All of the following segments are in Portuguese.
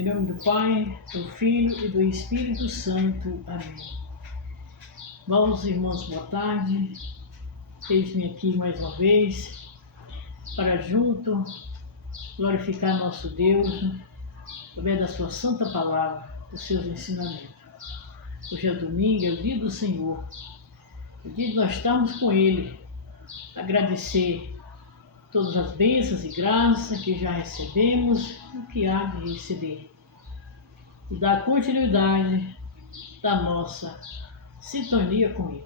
Em nome do Pai, do Filho e do Espírito Santo. Amém. Vamos, irmãos, boa tarde. Eis-me aqui mais uma vez para junto glorificar nosso Deus através da sua santa palavra, dos seus ensinamentos. Hoje é domingo, é o dia do Senhor, o dia de nós estarmos com Ele, agradecer todas as bênçãos e graças que já recebemos e o que há de receber, e dar continuidade da nossa sintonia com Ele.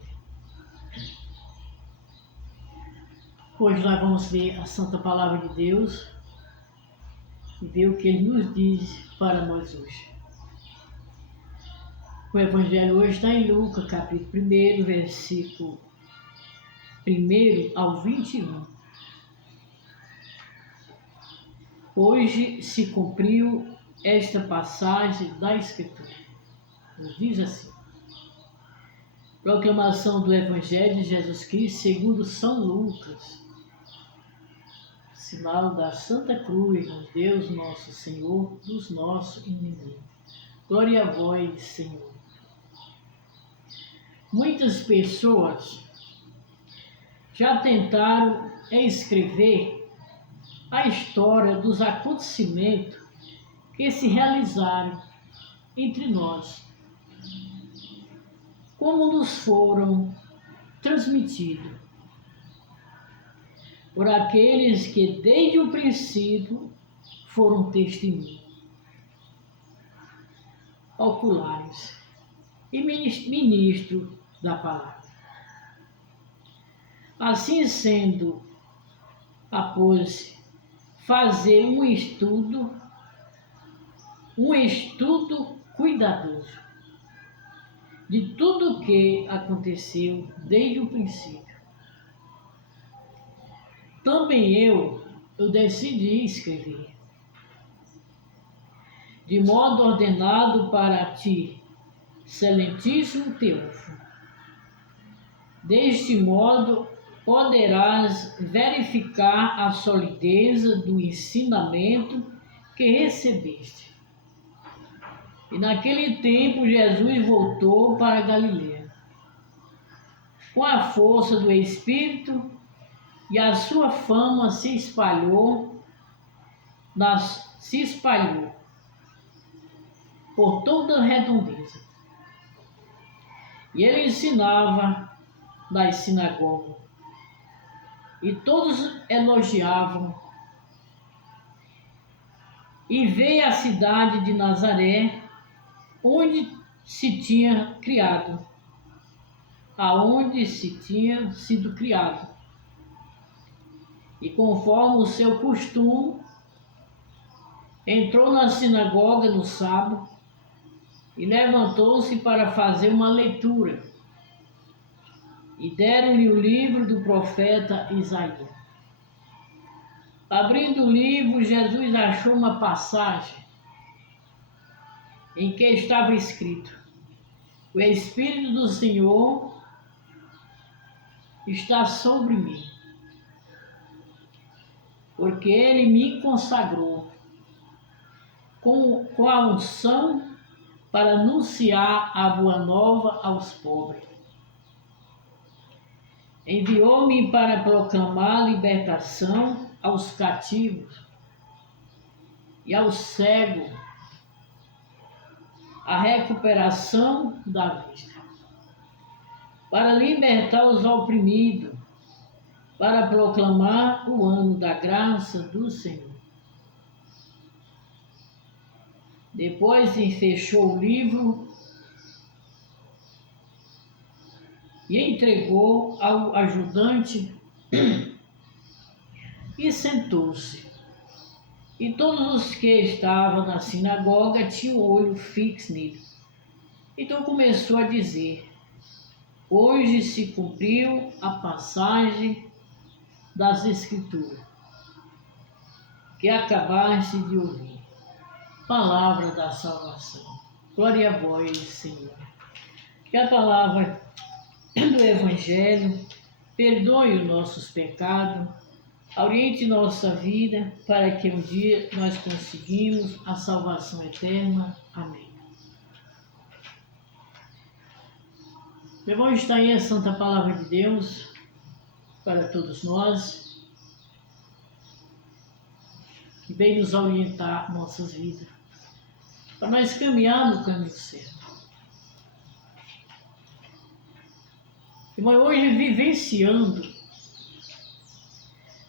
Hoje nós vamos ler a Santa Palavra de Deus e ver o que Ele nos diz para nós hoje. O Evangelho hoje está em Lucas, capítulo 1, versículo 1 ao 21. Hoje se cumpriu esta passagem da Escritura. Nos diz assim: proclamação do Evangelho de Jesus Cristo segundo São Lucas. Sinal da Santa Cruz, Deus nosso Senhor, dos nossos inimigos. Glória a vós, Senhor. Muitas pessoas já tentaram escrever a história dos acontecimentos que se realizaram entre nós, como nos foram transmitidos por aqueles que desde o princípio foram testemunhas oculares e ministros da palavra. Assim sendo, após fazer um estudo cuidadoso de tudo o que aconteceu desde o princípio, também eu decidi escrever de modo ordenado para ti, excelentíssimo Teófilo. Deste modo poderás verificar a solidez do ensinamento que recebeste. E naquele tempo Jesus voltou para Galileia, com a força do Espírito, e a sua fama se espalhou por toda a redondeza. E ele ensinava nas sinagogas, e todos elogiavam. E veio à cidade de Nazaré, onde se tinha criado, aonde se tinha sido criado. E conforme o seu costume, entrou na sinagoga no sábado e levantou-se para fazer uma leitura. E deram-lhe o livro do profeta Isaías. Abrindo o livro, Jesus achou uma passagem em que estava escrito: o Espírito do Senhor está sobre mim, porque Ele me consagrou com a unção para anunciar a boa nova aos pobres. Enviou-me para proclamar a libertação aos cativos e aos cegos, a recuperação da vista, para libertar os oprimidos, para proclamar o ano da graça do Senhor. Depois fechou o livro e entregou ao ajudante e sentou-se. E todos os que estavam na sinagoga tinham o olho fixo nele. Então começou a dizer: hoje se cumpriu a passagem das Escrituras que acabaste de ouvir. Palavra da salvação. Glória a vós, Senhor. Que a palavra do Evangelho perdoe os nossos pecados, Oriente nossa vida para que um dia nós conseguimos a salvação eterna. Amém. Meu irmão, está aí a Santa Palavra de Deus para todos nós, que vem nos orientar nossas vidas, para nós caminhar no caminho certo. Irmão, hoje vivenciando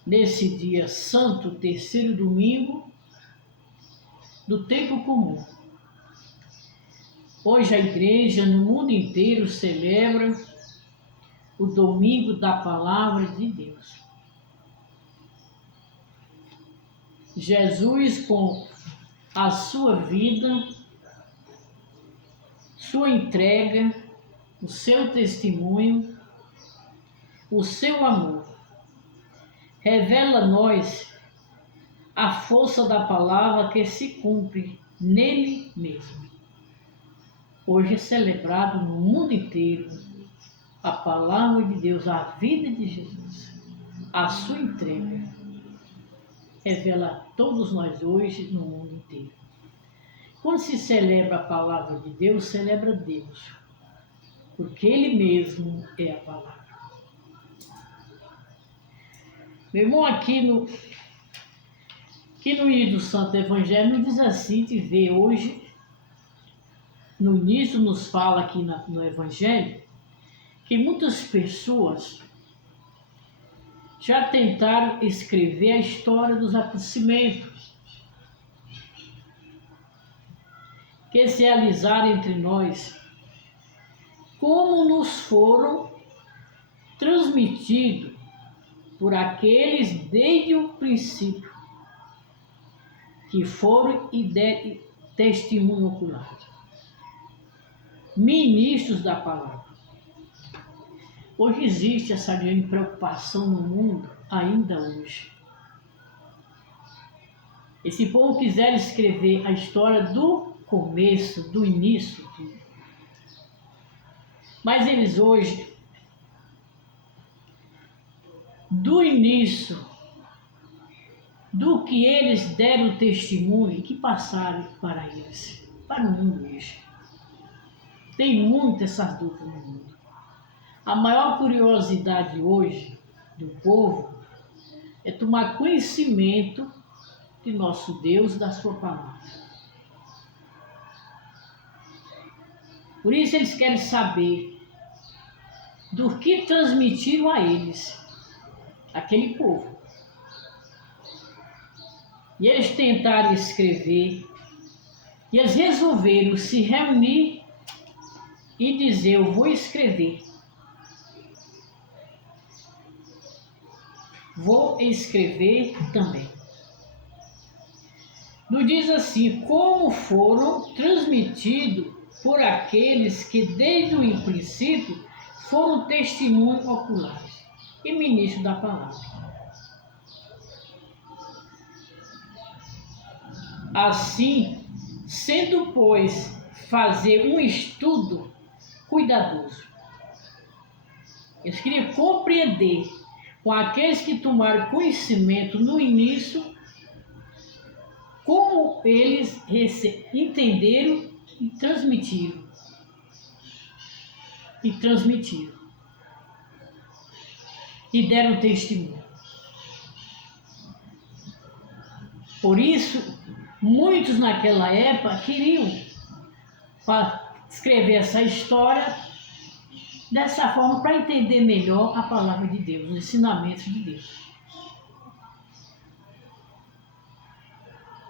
nesse dia santo, terceiro domingo do tempo comum. Hoje a igreja no mundo inteiro celebra o domingo da Palavra de Deus. Jesus, com a sua vida, sua entrega, o seu testemunho, o seu amor, revela a nós a força da palavra que se cumpre nele mesmo. Hoje é celebrado no mundo inteiro a palavra de Deus, a vida de Jesus, a sua entrega. Revela a todos nós hoje no mundo inteiro. Quando se celebra a palavra de Deus, celebra Deus, porque Ele mesmo é a palavra. Meu irmão, aqui no início do Santo Evangelho, nos diz assim, te vê hoje, no início nos fala aqui no Evangelho, que muitas pessoas já tentaram escrever a história dos acontecimentos que se realizaram entre nós, como nos foram transmitidos por aqueles desde o princípio, que foram e deram testemunho ocular, ministros da palavra. Hoje existe essa grande preocupação no mundo, ainda hoje. Esse povo quiser escrever a história do começo, do início, mas eles hoje, do início, do que eles deram testemunho e que passaram para eles, para o mundo hoje. Tem muitas essas dúvidas no mundo. A maior curiosidade hoje do povo é tomar conhecimento de nosso Deus, da sua palavra. Por isso eles querem saber do que transmitiram a eles, aquele povo. E eles tentaram escrever, e eles resolveram se reunir e dizer, eu vou escrever. Vou escrever também. Nos diz assim, como foram transmitidos por aqueles que desde o princípio foram testemunhos oculares e ministros da palavra. Assim, sendo, pois, fazer um estudo cuidadoso. Eles queriam compreender com aqueles que tomaram conhecimento no início, como eles entenderam e transmitiram. E deram testemunho. Por isso, muitos naquela época queriam escrever essa história dessa forma para entender melhor a palavra de Deus, os ensinamentos de Deus.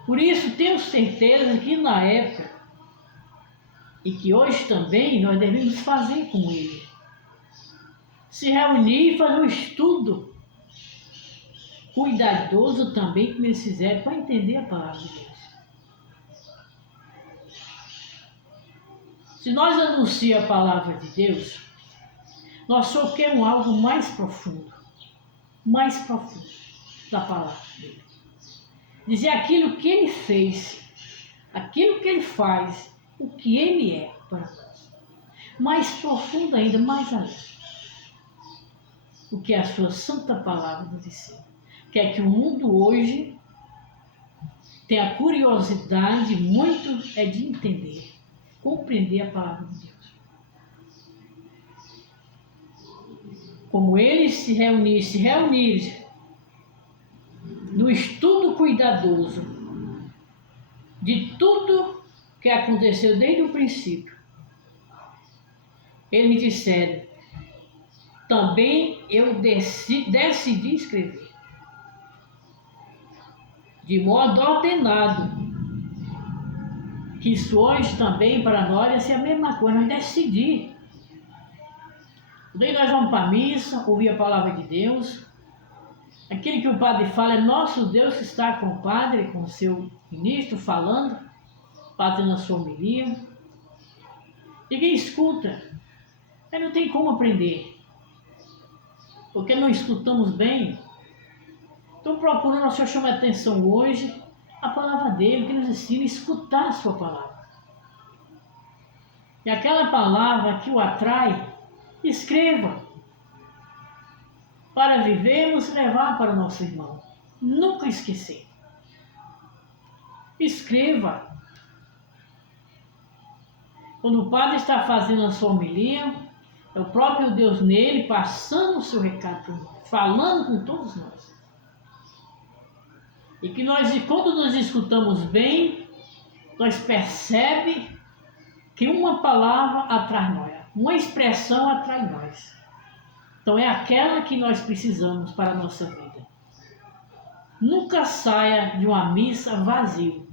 Por isso, tenho certeza que na época, e que hoje também, nós devemos fazer com ele. Se reunir e fazer um estudo cuidadoso também, como eles fizeram, para entender a palavra de Deus. Se nós anunciamos a palavra de Deus, nós só queremos algo mais profundo da palavra dele. Dizer aquilo que ele fez, aquilo que ele faz, o que ele é para nós. Mais profundo ainda, mais além. O que a sua santa palavra nos ensina. que é que o mundo hoje tem a curiosidade muito é de entender, compreender a palavra de Deus. Como eles se reunirem no estudo cuidadoso de tudo que aconteceu desde o princípio, eles me disseram, também eu decidi escrever, de modo ordenado, que isso hoje também para nós é a mesma coisa, nós decidimos. Daí nós vamos para a missa, ouvir a palavra de Deus. Aquele que o padre fala é nosso Deus que está com o padre, com o seu ministro falando, fazendo a sua homilia. Ninguém escuta, aí não tem como aprender, porque não escutamos bem. Então procurando, o Senhor chama a atenção hoje, a palavra dele, que nos ensina a escutar a sua palavra. E aquela palavra que o atrai, escreva, para vivermos e levar para o nosso irmão. Nunca esquecer. Escreva. Quando o padre está fazendo a sua homilia, é o próprio Deus nele passando o seu recado para nós, falando com todos nós. E que nós, quando nos escutamos bem, nós percebemos que uma palavra atrai nós, uma expressão atrai nós. Então é aquela que nós precisamos para a nossa vida. Nunca saia de uma missa vazio.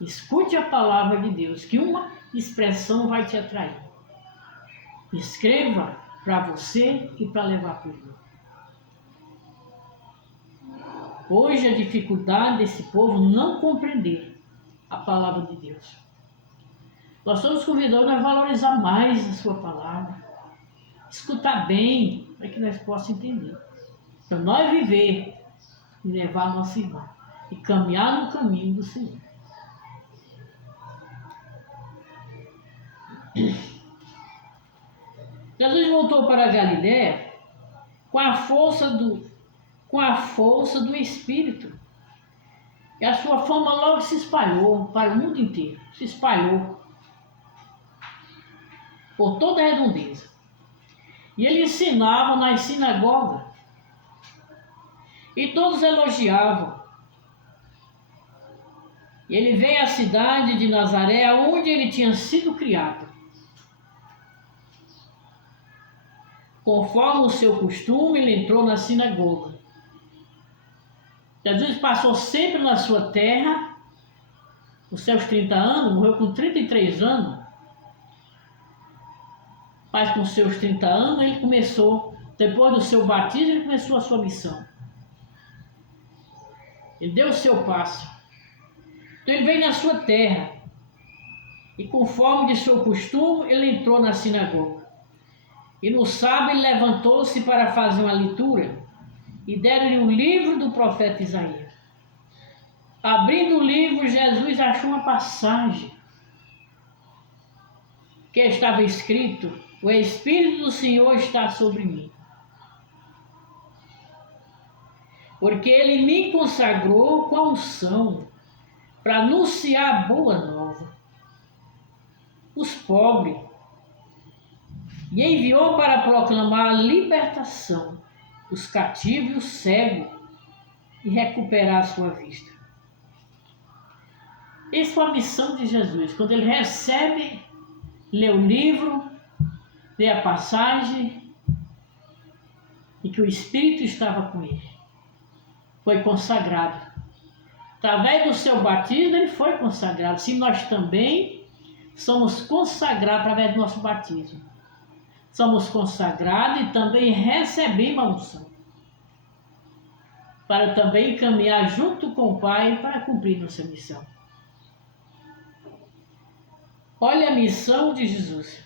Escute a palavra de Deus, que uma expressão vai te atrair. Escreva para você e para levar para o irmão. Hoje a dificuldade desse povo não compreender a palavra de Deus. Nós somos convidados a valorizar mais a sua palavra, escutar bem, para que nós possamos entender. Para nós viver e levar a nossa irmã e caminhar no caminho do Senhor. Jesus voltou para a Galiléia com a força do Espírito. E a sua fama logo se espalhou para o mundo inteiro. Se espalhou por toda a redondeza. E ele ensinava nas sinagogas. E todos elogiavam. E ele veio à cidade de Nazaré, onde ele tinha sido criado. Conforme o seu costume, ele entrou na sinagoga. Jesus passou sempre na sua terra, os seus 30 anos, morreu com 33 anos. Mas com seus 30 anos, ele começou, depois do seu batismo, ele começou a sua missão. Ele deu o seu passo. Então ele veio na sua terra. E conforme de seu costume, ele entrou na sinagoga. E no sábado ele levantou-se para fazer uma leitura. E deram-lhe o livro do profeta Isaías. Abrindo o livro, Jesus achou uma passagem que estava escrito: o Espírito do Senhor está sobre mim, porque ele me consagrou com a unção para anunciar a boa nova, os pobres, e enviou para proclamar a libertação dos cativos e os cegos e recuperar a sua vista. Essa foi a missão de Jesus. Quando ele recebe, lê o livro, lê a passagem, e que o Espírito estava com ele. Foi consagrado. Através do seu batismo, ele foi consagrado. Sim, nós também somos consagrados através do nosso batismo. Somos consagrados e também recebemos a unção, para também caminhar junto com o Pai para cumprir nossa missão. Olha a missão de Jesus.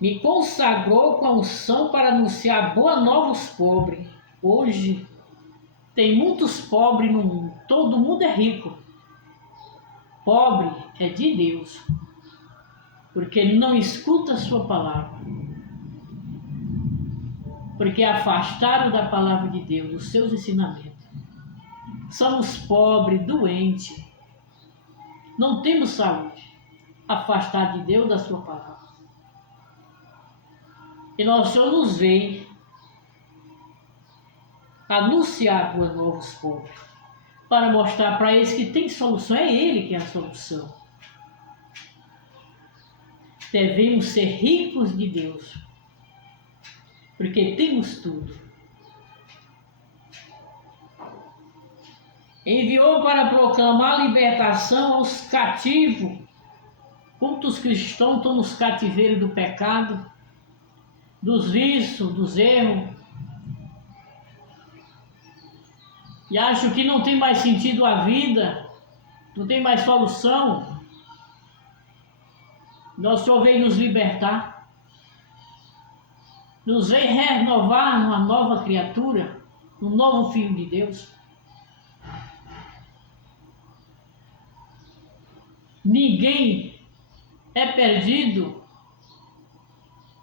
Me consagrou com a unção para anunciar a boa nova aos pobres. Hoje tem muitos pobres no mundo. Todo mundo é rico. Pobre é de Deus, porque ele não escuta a sua palavra. porque afastaram da palavra de Deus, dos seus ensinamentos. Somos pobres, doentes, não temos saúde, afastados de Deus, da sua palavra. E nosso Senhor nos veio anunciar para os novos povos, para mostrar para eles que tem solução, é Ele que é a solução. Devemos ser ricos de Deus, porque temos tudo. Enviou para proclamar a libertação aos cativos. Quantos cristãos estão nos cativeiros do pecado, dos vícios, dos erros, e acham que não tem mais sentido a vida, não tem mais solução. Nosso Senhor veio nos libertar, nos veio renovar uma nova criatura, um novo Filho de Deus. Ninguém é perdido,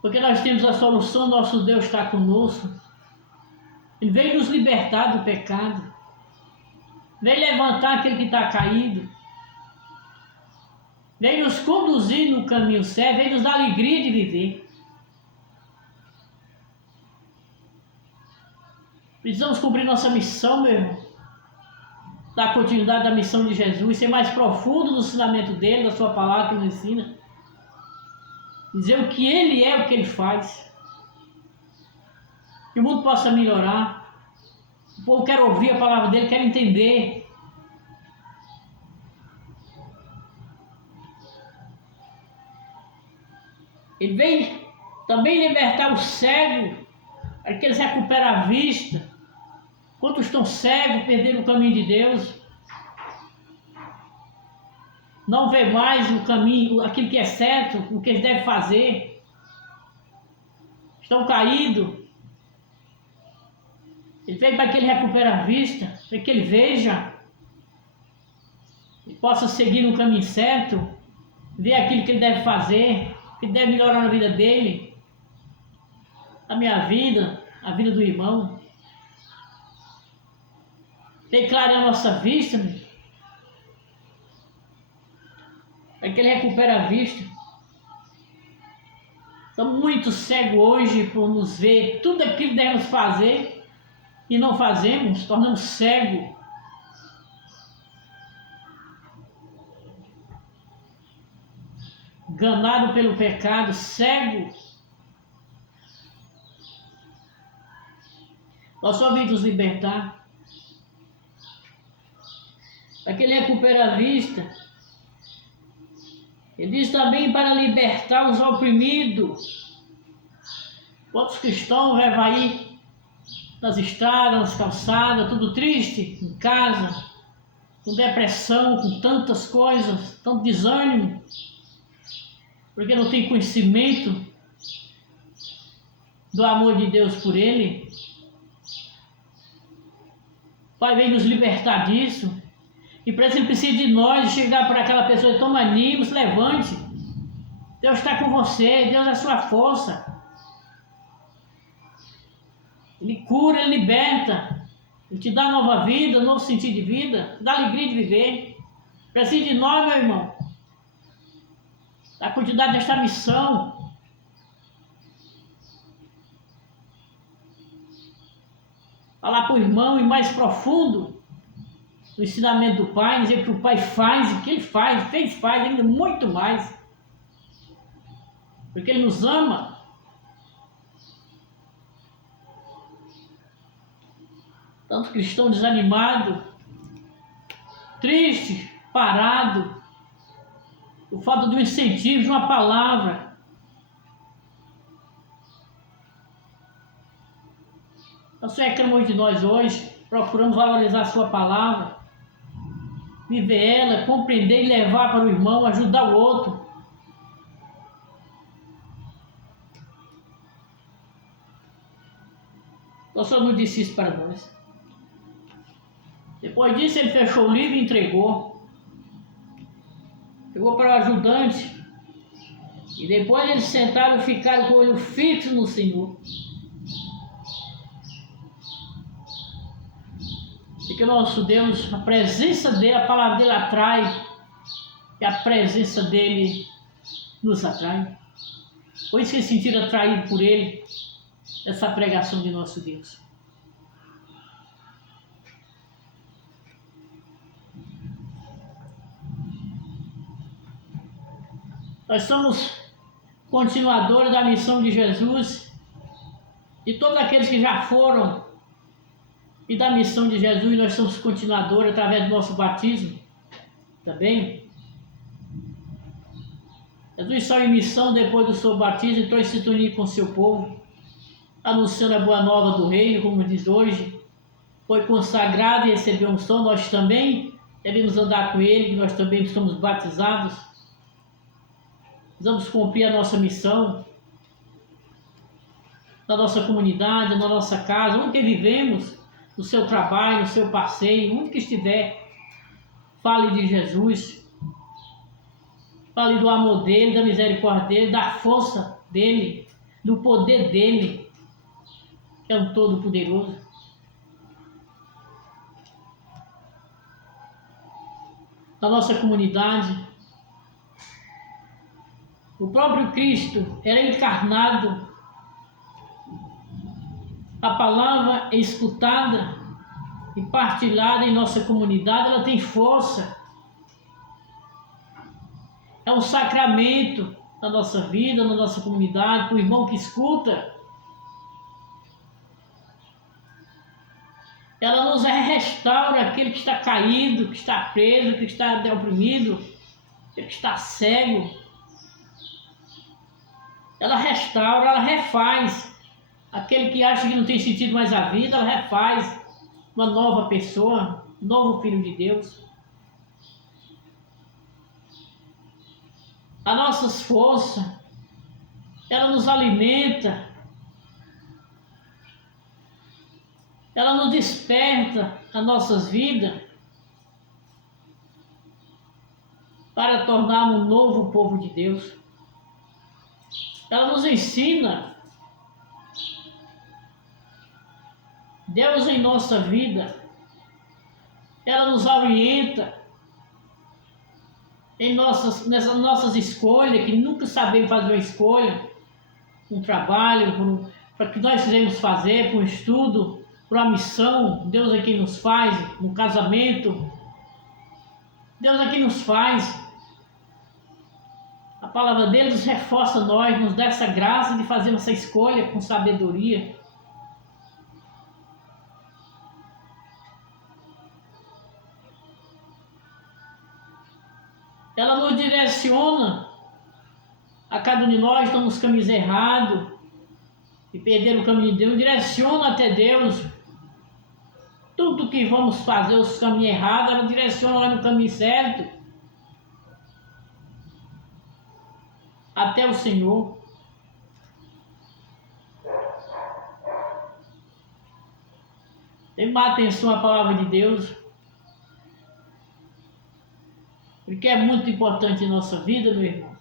porque nós temos a solução, nosso Deus está conosco. Ele veio nos libertar do pecado, veio levantar aquele que está caído, veio nos conduzir no caminho certo, veio nos dar alegria de viver. Precisamos cumprir nossa missão, meu irmão. Dar continuidade da missão de Jesus, ser mais profundo no ensinamento dele, da sua palavra que nos ensina. Dizer o que ele é, o que ele faz. Que o mundo possa melhorar. O povo quer ouvir a palavra dele, quer entender. Ele vem também libertar os cegos, para que eles recuperem a vista. Quantos estão cegos, perderam o caminho de Deus, não vê mais o caminho, aquilo que é certo, o que eles devem fazer, estão caídos. Ele veio para que ele recupere a vista, para que ele veja, e possa seguir no caminho certo, ver aquilo que ele deve fazer, que deve melhorar na vida dele, a minha vida, a vida do irmão. Declare a nossa vista, para que ele recupere a vista. Estamos muito cegos hoje por nos ver tudo aquilo que devemos fazer e não fazemos, tornamos cegos. Enganado pelo pecado, cego. Nós só vimos nos libertar. Para que ele recupere a vista. Ele diz também para libertar os oprimidos. Quantos cristãos levam aí nas estradas, nas calçadas, tudo triste, em casa, com depressão, com tantas coisas, tanto desânimo, porque não tem conhecimento do amor de Deus por ele. O Pai vem nos libertar disso. E para isso ele precisa de nós, chegar para aquela pessoa e toma ânimo, se levante. Deus está com você, Deus é a sua força. Ele cura, ele liberta. Ele te dá nova vida, novo sentido de vida, dá alegria de viver. Precisa de nós, meu irmão. Da quantidade desta missão. Falar para o irmão e mais profundo o ensinamento do Pai, dizer que o Pai faz e que Ele faz, faz ainda muito mais. Porque Ele nos ama. Tanto cristão desanimado, triste, parado, por falta de um incentivo, de uma palavra. O Senhor reclama de nós hoje, procuramos valorizar a sua palavra, viver ela, compreender e levar para o irmão, ajudar o outro. O Senhor não disse isso para nós. Depois disso ele fechou o livro e entregou. Pegou para o ajudante. E depois eles sentaram e ficaram com o olho fixo no Senhor. que nosso Deus, a presença dele, a palavra dele atrai, e a presença dele nos atrai. Por isso que se sentiram atraídos por ele, essa pregação de nosso Deus. Nós somos continuadores da missão de Jesus, de todos aqueles que já foram, e da missão de Jesus nós somos continuadores através do nosso batismo também. Jesus saiu em missão depois do seu batismo, entrou em sintonia com o seu povo, anunciando a boa nova do reino, como diz hoje. Foi consagrado e recebeu unção. Nós também devemos andar com ele, nós também somos batizados. Vamos cumprir a nossa missão na nossa comunidade, na nossa casa, onde vivemos, no seu trabalho, no seu passeio, onde que estiver. Fale de Jesus, fale do amor dele, da misericórdia dele, da força dele, do poder dele, que é um todo-poderoso. Na nossa comunidade, o próprio Cristo era encarnado, a palavra é escutada e partilhada em nossa comunidade, ela tem força. É um sacramento na nossa vida, na nossa comunidade, para o irmão que escuta. Ela nos restaura aquele que está caído, que está preso, que está oprimido, aquele que está cego. Ela restaura, ela refaz. Aquele que acha que não tem sentido mais a vida, ela refaz uma nova pessoa, um novo filho de Deus. As nossas forças, ela nos alimenta, ela nos desperta as nossas vidas para tornar um novo povo de Deus. Ela nos ensina Deus em nossa vida. Ela nos orienta nessas nossas escolhas, que nunca sabemos fazer uma escolha, um trabalho, para que nós devemos fazer, para um estudo, para uma missão. Deus é quem nos faz, no casamento. Deus é quem nos faz. A palavra dele nos reforça nós, nos dá essa graça de fazer essa escolha com sabedoria. Ela nos direciona. A cada um de nós estamos nos caminhos errados e perderam o caminho de Deus. Direciona até Deus. Tudo que vamos fazer, os caminhos errados, ela direciona lá no caminho certo. Até o Senhor. Tem mais atenção à palavra de Deus, porque é muito importante em nossa vida, meu irmão.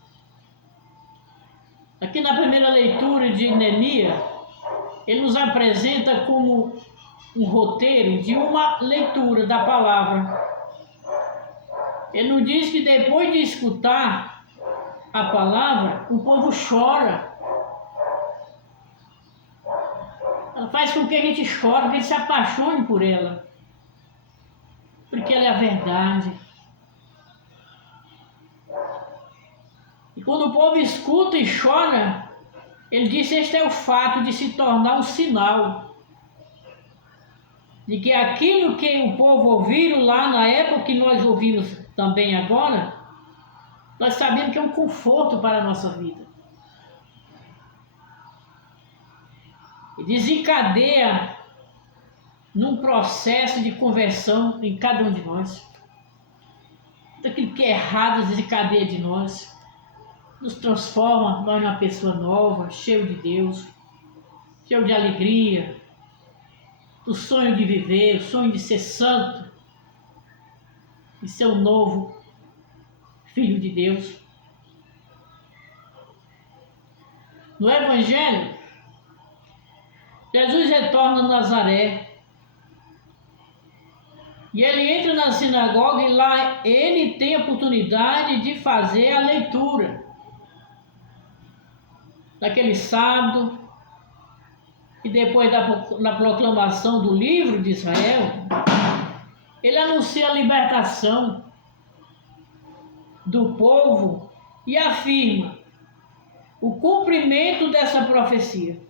Aqui na primeira leitura de Neemias, ele nos apresenta como um roteiro de uma leitura da palavra. Ele nos diz que depois de escutar a palavra, o povo chora. Ela faz com que a gente chore, que a gente se apaixone por ela. Porque ela é a verdade. E quando o povo escuta e chora, ele diz que este é o fato de se tornar um sinal de que aquilo que o povo ouviram lá na época, que nós ouvimos também agora, nós sabemos que é um conforto para a nossa vida. E desencadeia num processo de conversão em cada um de nós. Tudo aquilo que é errado desencadeia de nós. Nos transforma nós numa pessoa nova, cheio de Deus, cheio de alegria, do sonho de viver, o sonho de ser santo, de ser um novo filho de Deus. No Evangelho, Jesus retorna a Nazaré. E ele entra na sinagoga e lá ele tem a oportunidade de fazer a leitura. Naquele sábado, e depois da proclamação do livro de Israel, ele anuncia a libertação do povo e afirma o cumprimento dessa profecia.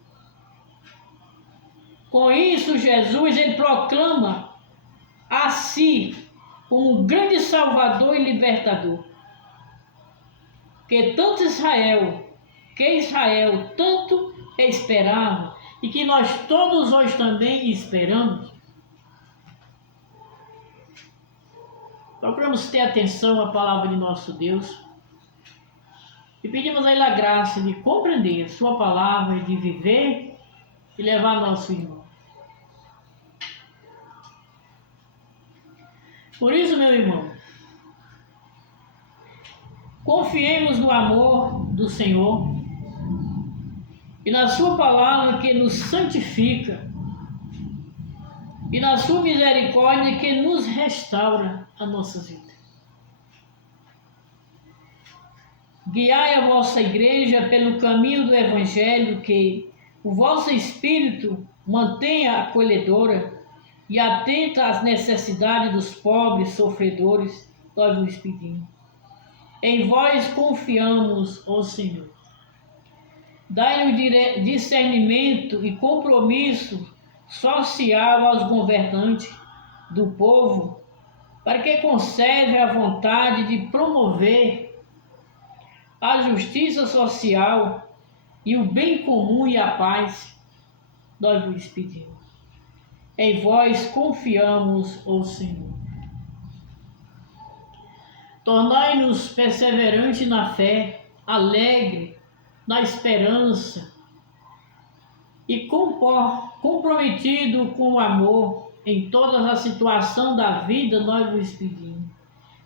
Com isso, Jesus ele proclama a si como um grande salvador e libertador. Que Israel tanto esperava e que nós todos hoje também esperamos. Procuramos ter atenção à palavra de nosso Deus e pedimos a Ele a graça de compreender a sua palavra e de viver e levar nosso irmão. Por isso, meu irmão, confiemos no amor do Senhor e na sua palavra que nos santifica e na sua misericórdia que nos restaura a nossa vida. Guiai a vossa igreja pelo caminho do Evangelho, que o vosso espírito mantenha acolhedora e atenta às necessidades dos pobres sofredores, nós vos pedimos. Em vós confiamos, ó Senhor. Dai-nos discernimento e compromisso social aos governantes do povo, para que conserve a vontade de promover a justiça social e o bem comum e a paz, nós vos pedimos. Em vós confiamos, ó Senhor. Tornai-nos perseverantes na fé, alegre na esperança e comprometido com o amor em todas as situações da vida, nós vos pedimos.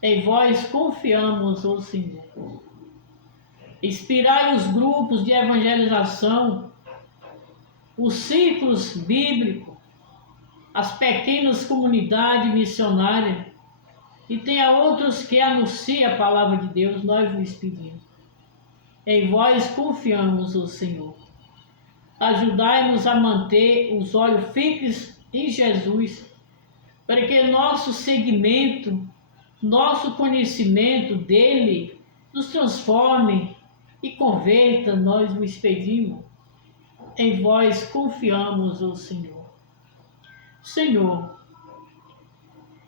Em vós confiamos, ó Senhor. Inspirai os grupos de evangelização, os círculos bíblicos, as pequenas comunidades missionárias, e tenha outros que anunciem a palavra de Deus, nós vos pedimos. Em vós confiamos, ó Senhor. Ajudai-nos a manter os olhos fixos em Jesus, para que nosso seguimento, nosso conhecimento dele nos transforme e converta, nós vos pedimos. Em vós confiamos, ó Senhor. Senhor,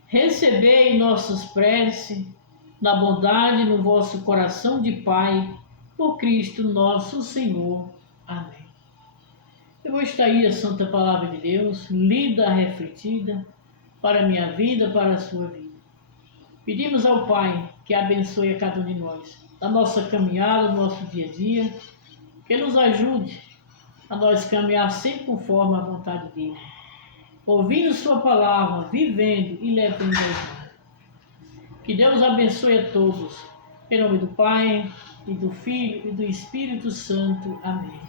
recebei nossas preces na bondade no vosso coração de Pai, por Cristo nosso Senhor. Amém. Eu vou estar aí a Santa Palavra de Deus, lida, refletida, para a minha vida, para a sua vida. Pedimos ao Pai que abençoe a cada um de nós, da nossa caminhada, do nosso dia a dia, que nos ajude a nós caminhar sempre conforme a vontade dele, ouvindo sua palavra, vivendo e levando a vida. Que Deus abençoe a todos, em nome do Pai, e do Filho, e do Espírito Santo. Amém.